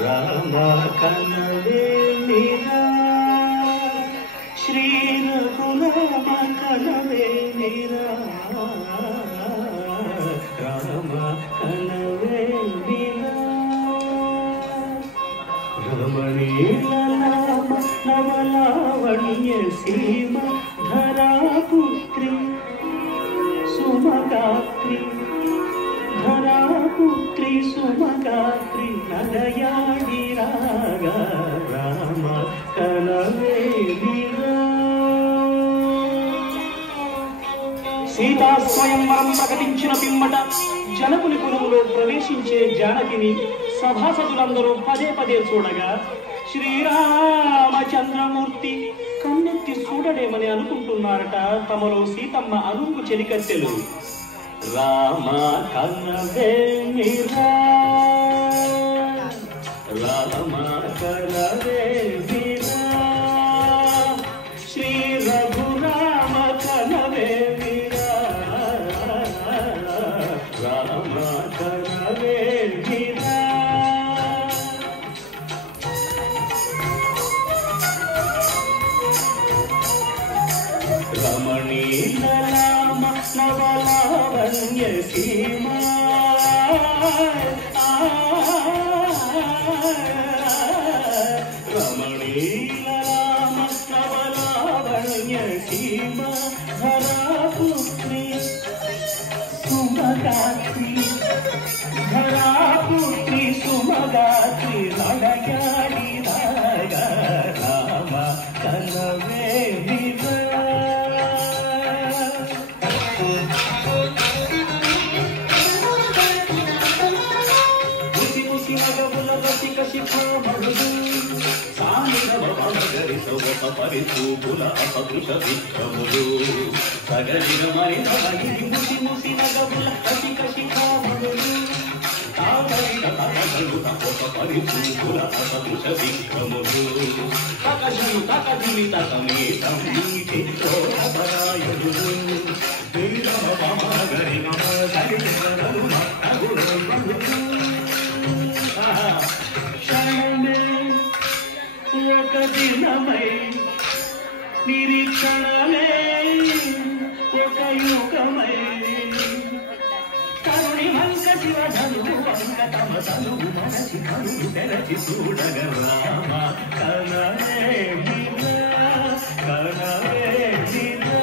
రామ కనవే మీరా శ్రీ రఘురామ కనవే మీరా రామ కనవే మీరా రమణీల నామ నవలావణ్య సీమ ధరాపుత్రి సుమగాత్రి ధరాపుత్రి సుమగాత్రి నదయాడి రాగా రామ కనవే మీరా సీతా స్వయంవరం ప్రకటించిన పిమ్మట జనకుని కులములో ప్రవేశించే జానకిని సభాసదులందరూ పదే పదే చూడగా శ్రీరామచంద్రమూర్తి కన్నెత్తి చూడలేమని అనుకుంటున్నారట తమలో సీతమ్మ అనుంగు చెలికత్తెలు. రామ కనవే మీరా రామ కనవే మీరా శ్రీ రఘురామ కనవే మీరా రామ కనవే మీరా రమణీల రామ నవలావణ్య సీమా రమణీల రామ నవలావణ్య సీమా ధరాపుత్రి సుమగాత్రి ధరాపుత్రి సుమగాత్రి నడయాడి రాగా రామ కనవే మీరా పరిచూపుల అసదృశ విక్రములు సగలిన మైదాయి ముసి ముసి నగముల కసిక శిఖాములు తావరిన తగలు తపొక పరిచూపుల అసదృశ విక్రములు తకజను తకదిమి తకమేతం నీతి రోహపరాయుడు దిరమ పమగరి నమ సరిగరు నగురు క్షణమే ఒక దినమై నిరీక్షణమే ఒక యుగమై కరుణి వంక శివధను వంక తమ తను మనసి కరుణి తెరచి చూడగ రామ కనవే మీరా కనవే మీరా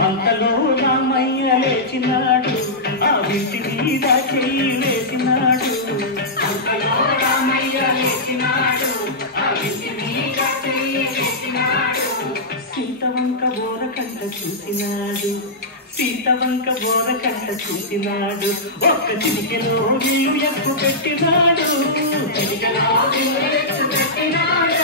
అంతలో రామయ్య లేచినాడు ఆ వింటి మీద చెయ్యి వేసినాడు అంతలో రామయ్య లేచినాడు ఆ వింటి మీద చెయ్యి వేసినాడు సీతవంక బోరకంట చూసినాడు సీతవంక బోరకంట చూసినాడు ఒక్క చిటికెలో నీళ్ళు ఎక్కువ పెట్టినాడు చిటికెలో నీళ్ళు ఎక్కువ పెట్టినాడు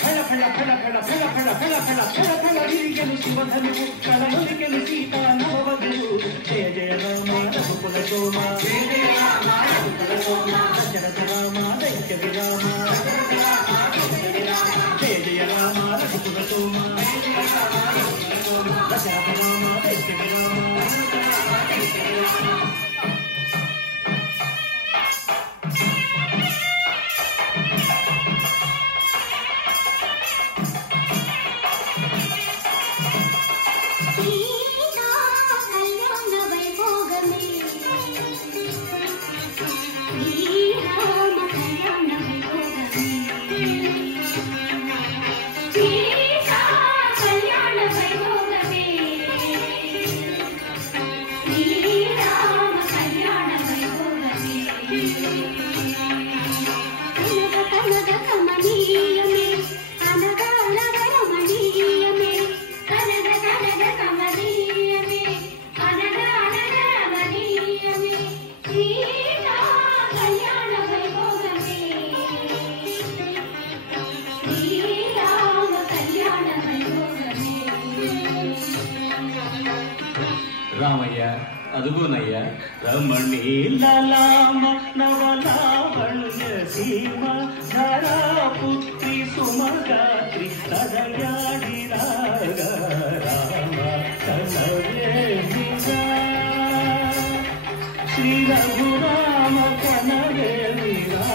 ఫల ఫల ఫల ఫల ఫల ఫల ఫల ఫల ఫల ఫల విరిగను శివధనువు కలములికెను సీతా నవవధువు జయ జయ రామ రఘుకుల సోమ జయ జయ రామ రఘుకుల సోమ దశరథ రామ దైత్య విరామ జయ జయ రామ రఘుకుల రామయ్య అదుగోనయ్యా రమణీ లలామ నవలావణ్య సీమ ధరాపుత్రి సుమగాత్రి తదయాడి రాగ రామ కనవేమిరా శ్రీ రఘురామ కనవేమిరా